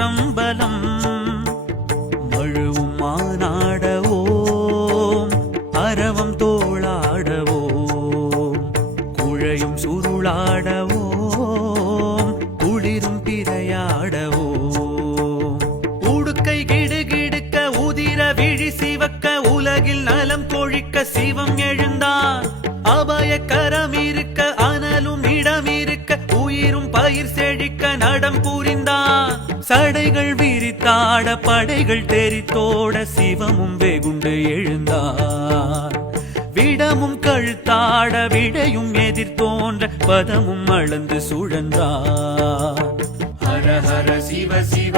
திருச்சிற்றம்பலம் மழுவும் மானாடவோம் அரவம் தோளாடவோம் குழையும் சுருளாடவோம் குளிரும் பிறையாடவோம் உடுக்கை கிடுகிடுக்க உதிர விழி சிவக்க உலகில் நலம் கொழிக்க சிவம் எழுந்தான் அபய கரம் இருக்க அனலும் இடம் இருக்க உயிரும் பயிர் செழிக்க நடம் புரிந்தான் சடைகள் விரித்தாட படைகள் தெரித்தோட சிவமும் வெகுண்டு எழுந்தார் விடமும் கழுத்தாட விடையும் எதிர்த்தோன்ற பதமும் அளந்து சுழன்றார் ஹர ஹர சிவ சிவ